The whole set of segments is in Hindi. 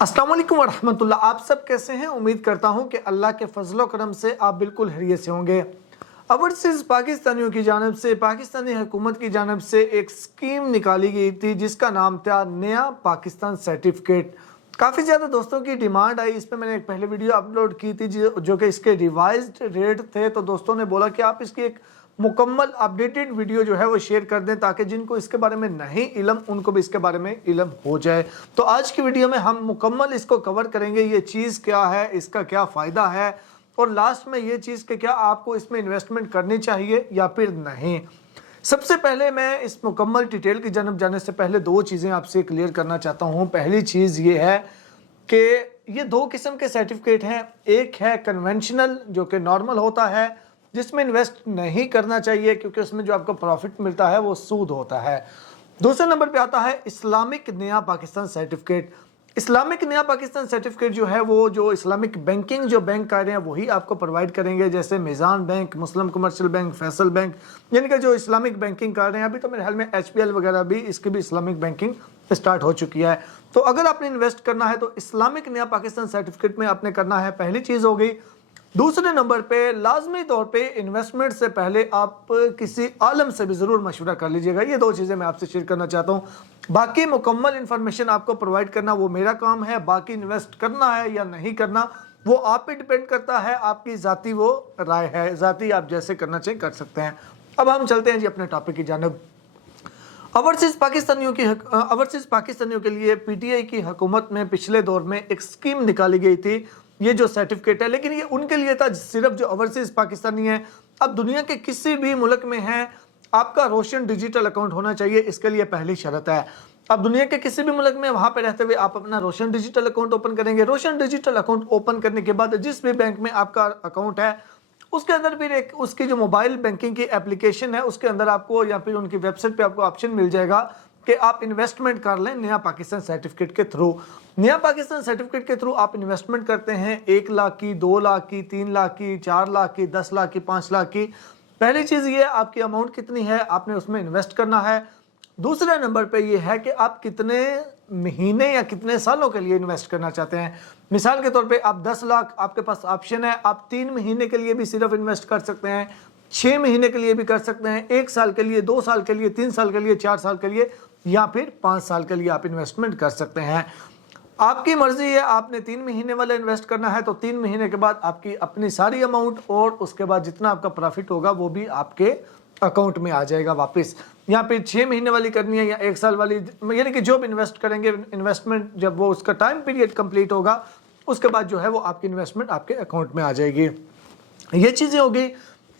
अस्सलाम वालेकुम वरहमतुल्लाह। आप सब कैसे हैं? उम्मीद करता हूं कि अल्लाह के फजल करम से आप बिल्कुल खैरियत से होंगे। ओवरसीज़ पाकिस्तानियों की जानब से पाकिस्तानी हुकूमत की जानब से एक स्कीम निकाली गई थी जिसका नाम था नया पाकिस्तान सर्टिफिकेट। काफ़ी ज़्यादा दोस्तों की डिमांड आई। इस पर मैंने एक पहले वीडियो अपलोड की थी जो कि इसके रिवाइज्ड रेट थे, तो दोस्तों ने बोला कि आप इसकी एक मुकम्मल अपडेटेड वीडियो जो है वो शेयर कर दें ताकि जिनको इसके बारे में नहीं इल्म उनको भी इसके बारे में इल्म हो जाए। तो आज की वीडियो में हम मुकम्मल इसको कवर करेंगे, ये चीज़ क्या है, इसका क्या फ़ायदा है और लास्ट में ये चीज़ कि क्या आपको इसमें इन्वेस्टमेंट करनी चाहिए या फिर नहीं। सबसे पहले मैं इस मुकम्मल डिटेल की जानब जाने से पहले दो चीज़ें आपसे क्लियर करना चाहता हूँ। पहली चीज़ ये है कि ये दो किस्म के सर्टिफिकेट हैं। एक है कन्वेंशनल जो कि नॉर्मल होता है, जिसमें इन्वेस्ट नहीं करना चाहिए क्योंकि उसमें जो आपको प्रॉफिट मिलता है वो सूद होता है। दूसरे नंबर पे आता है इस्लामिक नया पाकिस्तान सर्टिफिकेट। इस्लामिक नया पाकिस्तान सर्टिफिकेट जो है वो जो इस्लामिक बैंकिंग जो बैंक कर रहे हैं वही आपको प्रोवाइड करेंगे, जैसे मिज़ान बैंक, मुस्लिम कमर्शियल बैंक, फैसल बैंक, यानी कि जो इस्लामिक बैंकिंग कर रहे हैं। अभी तो मेरे ख्याल में HPL वगैरह भी इसकी भी इस्लामिक बैंकिंग स्टार्ट हो चुकी है। तो अगर आपने इन्वेस्ट करना है तो इस्लामिक नया पाकिस्तान सर्टिफिकेट में आपने करना है, पहली चीज़ हो गई। दूसरे नंबर पे लाजमी तौर पे इन्वेस्टमेंट से पहले आप किसी आलम से भी ज़रूर मशवरा कर लीजिएगा। ये दो चीज़ें मैं आपसे शेयर करना चाहता हूँ। बाकी मुकम्मल इन्फॉर्मेशन आपको प्रोवाइड करना वो मेरा काम है। बाकी इन्वेस्ट करना है या नहीं करना वो आप पे डिपेंड करता है, आपकी ज़ाती वो राय है, ज़ाती आप जैसे करना चाहिए कर सकते हैं। अब हम चलते हैं जी अपने टॉपिक की जानब। ओवरसीज़ पाकिस्तानियों के लिए PTI की हुकूमत में पिछले दौर में एक स्कीम निकाली गई थी, ये जो सर्टिफिकेट है, लेकिन ये उनके लिए था सिर्फ जो ओवरसीज़ पाकिस्तानी हैं। अब दुनिया के किसी भी मुल्क में हैं, आपका रोशन डिजिटल अकाउंट होना चाहिए, इसके लिए पहली शर्त है। अब दुनिया के किसी भी मुल्क में वहाँ पे रहते हुए आप अपना रोशन डिजिटल अकाउंट ओपन करेंगे। रोशन डिजिटल अकाउंट ओपन करने के बाद जिस भी बैंक में आपका अकाउंट है उसके अंदर फिर एक उसकी जो मोबाइल बैंकिंग की एप्लीकेशन है उसके अंदर आपको या फिर उनकी वेबसाइट पे आपको ऑप्शन मिल जाएगा कि आप इन्वेस्टमेंट कर लें नया पाकिस्तान सर्टिफिकेट के थ्रू। नया पाकिस्तान सर्टिफिकेट के थ्रू आप इन्वेस्टमेंट करते हैं 1 लाख की, 2 लाख की, 3 लाख की, 4 लाख की, 10 लाख की, 5 लाख की। पहली चीज़ ये आपकी अमाउंट कितनी है, आपने उसमें इन्वेस्ट करना है। दूसरे नंबर पे ये है कि आप कितने महीने या कितने सालों के लिए इन्वेस्ट करना चाहते हैं। मिसाल के तौर पे आप 10 लाख, आपके पास ऑप्शन है, आप 3 महीने के लिए भी सिर्फ इन्वेस्ट कर सकते हैं, 6 महीने के लिए भी कर सकते हैं, 1 साल के लिए, 2 साल के लिए, 3 साल के लिए, 4 साल के लिए या फिर 5 साल के लिए आप इन्वेस्टमेंट कर सकते हैं। आपकी मर्जी है, आपने 3 महीने वाला इन्वेस्ट करना है तो 3 महीने के बाद आपकी अपनी सारी अमाउंट और उसके बाद जितना आपका प्रॉफिट होगा वो भी आपके अकाउंट में आ जाएगा वापस। या फिर 6 महीने वाली करनी है या 1 साल वाली, यानी कि जो भी इन्वेस्ट करेंगे, इन्वेस्टमेंट जब वो उसका टाइम पीरियड कंप्लीट होगा उसके बाद जो है वो आपकी इन्वेस्टमेंट आपके अकाउंट में आ जाएगी। ये चीज़ें होगी।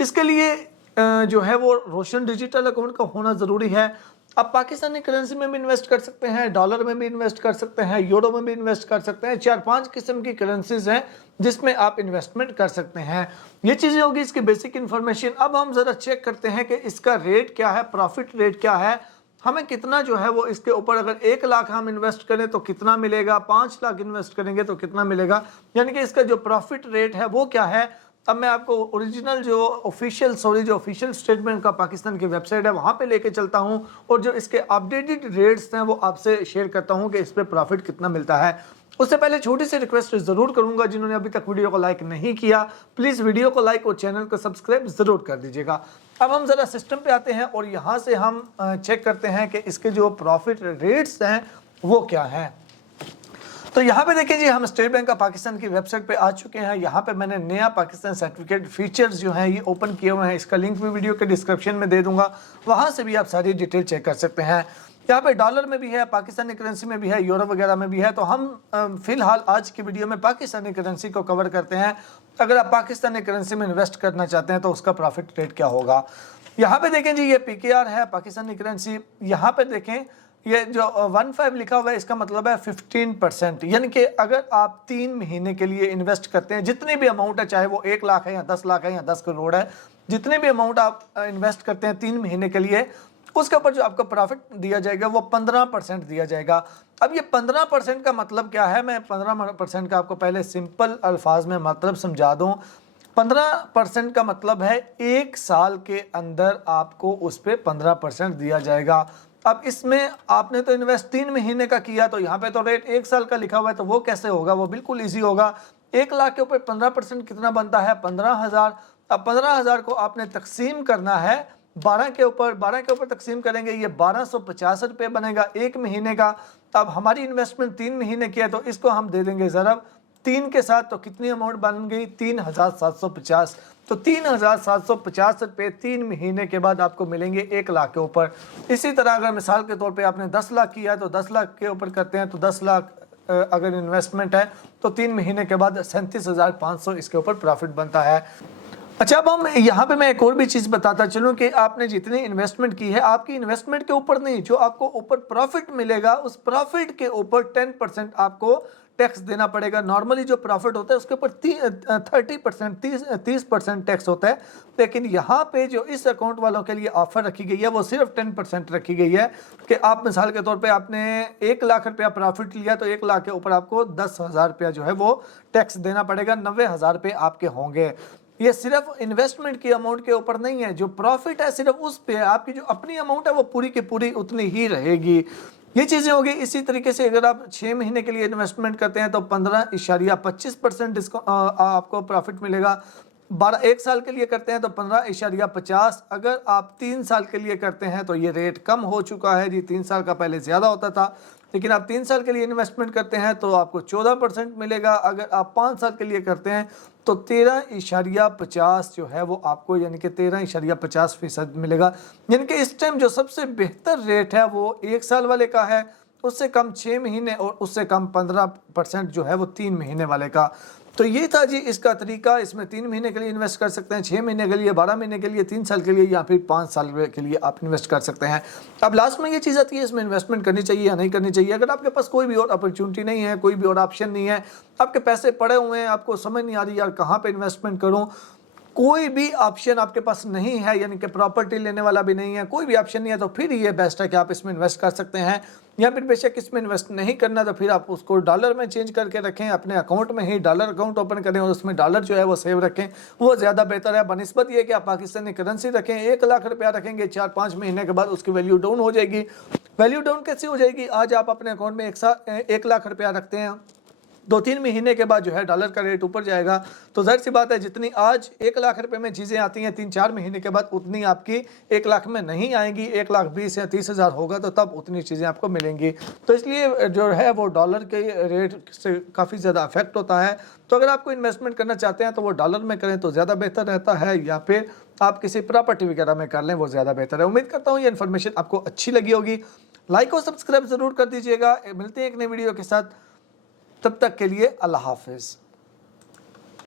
इसके लिए जो है वो रोशन डिजिटल अकाउंट का होना ज़रूरी है। आप पाकिस्तानी करेंसी में भी इन्वेस्ट कर सकते हैं, डॉलर में भी इन्वेस्ट कर सकते हैं, यूरो में भी इन्वेस्ट कर सकते हैं। 4-5 किस्म की करेंसीज हैं जिसमें आप इन्वेस्टमेंट कर सकते हैं। ये चीज़ें होगी इसकी बेसिक इन्फॉर्मेशन। अब हम ज़रा चेक करते हैं कि इसका रेट क्या है, प्रॉफिट रेट क्या है, हमें कितना जो है वो इसके ऊपर, अगर 1 लाख हम इन्वेस्ट करें तो कितना मिलेगा, 5 लाख इन्वेस्ट करेंगे तो कितना मिलेगा, यानी कि इसका जो प्रॉफिट रेट है वो क्या है। अब मैं आपको ओरिजिनल जो ऑफिशियल स्टेटमेंट का पाकिस्तान की वेबसाइट है वहाँ पे लेके चलता हूँ और जो इसके अपडेटेड रेट्स हैं वो आपसे शेयर करता हूँ कि इस पर प्रॉफिट कितना मिलता है। उससे पहले छोटी सी रिक्वेस्ट ज़रूर करूँगा, जिन्होंने अभी तक वीडियो को लाइक नहीं किया प्लीज़ वीडियो को लाइक और चैनल को सब्सक्राइब ज़रूर कर दीजिएगा। अब हम ज़रा सिस्टम पे आते हैं और यहाँ से हम चेक करते हैं कि इसके जो प्रॉफिट रेट्स हैं वो क्या हैं। तो यहाँ पे देखिए जी, हम स्टेट बैंक ऑफ पाकिस्तान की वेबसाइट पे आ चुके हैं। यहाँ पे मैंने नया पाकिस्तान सर्टिफिकेट फीचर्स जो हैं ये ओपन किए हुए हैं। इसका लिंक भी वीडियो के डिस्क्रिप्शन में दे दूंगा, वहाँ से भी आप सारी डिटेल चेक कर सकते हैं। यहाँ पे डॉलर में भी है, पाकिस्तानी करेंसी में भी है, यूरो वगैरह में भी है। तो हम फिलहाल आज की वीडियो में पाकिस्तानी करेंसी को कवर करते हैं। अगर आप पाकिस्तानी करेंसी में इन्वेस्ट करना चाहते हैं तो उसका प्रॉफिट रेट क्या होगा। यहाँ पे देखें जी, ये PKR है पाकिस्तानी करेंसी। यहाँ पे देखें ये जो 15 लिखा हुआ है इसका मतलब है 15%, यानी कि अगर आप 3 महीने के लिए इन्वेस्ट करते हैं, जितनी भी अमाउंट है, चाहे वो 1 लाख है या 10 लाख है या 10 करोड़ है, जितने भी अमाउंट आप इन्वेस्ट करते हैं 3 महीने के लिए, उसके ऊपर जो आपका प्रॉफिट दिया जाएगा वो 15% दिया जाएगा। अब ये 15% का मतलब क्या है, मैं 15% का आपको पहले सिंपल अल्फाज में मतलब समझा दूँ। 15% का मतलब है 1 साल के अंदर आपको उस पर 15% दिया जाएगा। अब इसमें आपने तो इन्वेस्ट 3 महीने का किया, तो यहाँ पे तो रेट 1 साल का लिखा हुआ है, तो वो कैसे होगा? वो बिल्कुल ईजी होगा। 1 लाख के ऊपर 15% कितना बनता है? 15,000। अब 15,000 को आपने तकसीम करना है 12 के ऊपर, 12 के ऊपर तकसीम करेंगे, ये 1250 रुपये बनेगा 1 महीने का। अब हमारी इन्वेस्टमेंट 3 महीने की है, तो इसको हम दे देंगे ज़रब 3 के साथ, तो कितनी अमाउंट बन गई? 3,750। तो 3,750 रुपये 3 महीने के बाद आपको मिलेंगे 1 लाख के ऊपर। इसी तरह अगर मिसाल के तौर पे आपने 10 लाख किया है, तो 10 लाख के ऊपर करते हैं, तो 10 लाख अगर इन्वेस्टमेंट है तो 3 महीने के बाद 37,500 इसके ऊपर प्रॉफिट बनता है। अच्छा, अब हम यहाँ पे मैं एक और भी चीज़ बताता चलूँ कि आपने जितनी इन्वेस्टमेंट की है, आपकी इन्वेस्टमेंट के ऊपर नहीं, जो आपको ऊपर प्रॉफिट मिलेगा उस प्रॉफिट के ऊपर 10% आपको टैक्स देना पड़ेगा। नॉर्मली जो प्रॉफिट होता है उसके ऊपर 30% टैक्स होता है, लेकिन यहाँ पे जो इस अकाउंट वालों के लिए ऑफर रखी गई है वो सिर्फ 10% रखी गई है कि आप मिसाल के तौर पे आपने 1 लाख रुपया प्रॉफिट लिया, तो 1 लाख के ऊपर आपको 10,000 रुपया जो है वो टैक्स देना पड़ेगा, 90,000 रुपये आपके होंगे। ये सिर्फ इन्वेस्टमेंट की अमाउंट के ऊपर नहीं है, जो प्रॉफिट है सिर्फ उस पे, आपकी जो अपनी अमाउंट है वो पूरी की पूरी उतनी ही रहेगी। ये चीज़ें होगी। इसी तरीके से अगर आप 6 महीने के लिए इन्वेस्टमेंट करते हैं तो 15.25% डिस्काउंट आपको प्रॉफिट मिलेगा। 1 साल के लिए करते हैं तो 15.50। अगर आप 3 साल के लिए करते हैं तो ये रेट कम हो चुका है जी, 3 साल का पहले ज़्यादा होता था, लेकिन आप 3 साल के लिए इन्वेस्टमेंट करते हैं तो आपको 14% मिलेगा। अगर आप 5 साल के लिए करते हैं तो 13.50 जो है वो आपको, यानी कि 13.50% मिलेगा। यानी कि इस टाइम जो सबसे बेहतर रेट है वो 1 साल वाले का है, उससे कम 6 महीने और उससे कम 15% जो है वो 3 महीने वाले का। तो ये था जी इसका तरीका। इसमें 3 महीने के लिए इन्वेस्ट कर सकते हैं, 6 महीने के लिए, 12 महीने के लिए, 3 साल के लिए या फिर 5 साल के लिए आप इन्वेस्ट कर सकते हैं। अब लास्ट में ये चीज़ आती है, इसमें इन्वेस्टमेंट करनी चाहिए या नहीं करनी चाहिए। अगर आपके पास कोई भी और अपॉर्चुनिटी नहीं है, कोई भी और ऑप्शन नहीं है, आपके पैसे पड़े हुए हैं, आपको समझ नहीं आ रही यार कहाँ पर इन्वेस्टमेंट करूँ, कोई भी ऑप्शन आपके पास नहीं है, यानी कि प्रॉपर्टी लेने वाला भी नहीं है, कोई भी ऑप्शन नहीं है, तो फिर ये बेस्ट है कि आप इसमें इन्वेस्ट कर सकते हैं। या फिर बेशक इसमें इन्वेस्ट नहीं करना तो फिर आप उसको डॉलर में चेंज करके रखें, अपने अकाउंट में ही डॉलर अकाउंट ओपन करें और उसमें डॉलर जो है वो सेव रखें, वो ज़्यादा बेहतर है बनिस्बत ये कि आप पाकिस्तानी करेंसी रखें। 1 लाख रुपया रखेंगे, 4-5 महीने के बाद उसकी वैल्यू डाउन हो जाएगी। वैल्यू डाउन कैसे हो जाएगी? आज आप अपने अकाउंट में 1 लाख रुपया रखते हैं, 2-3 महीने के बाद जो है डॉलर का रेट ऊपर जाएगा, तो जाहिर सी बात है जितनी आज 1 लाख रुपए में चीज़ें आती हैं 3-4 महीने के बाद उतनी आपकी 1 लाख में नहीं आएंगी। 1,20,000 या 30,000 होगा तो तब उतनी चीज़ें आपको मिलेंगी। तो इसलिए जो है वो डॉलर के रेट से काफ़ी ज़्यादा अफेक्ट होता है। तो अगर आपको इन्वेस्टमेंट करना चाहते हैं तो वो डॉलर में करें तो ज़्यादा बेहतर रहता है, या फिर आप किसी प्रॉपर्टी वगैरह में कर लें, वो ज़्यादा बेहतर है। उम्मीद करता हूँ ये इन्फॉर्मेशन आपको अच्छी लगी होगी। लाइक और सब्सक्राइब ज़रूर कर दीजिएगा। मिलते हैं एक नई वीडियो के साथ, तब तक के लिए अल्लाह हाफिज़।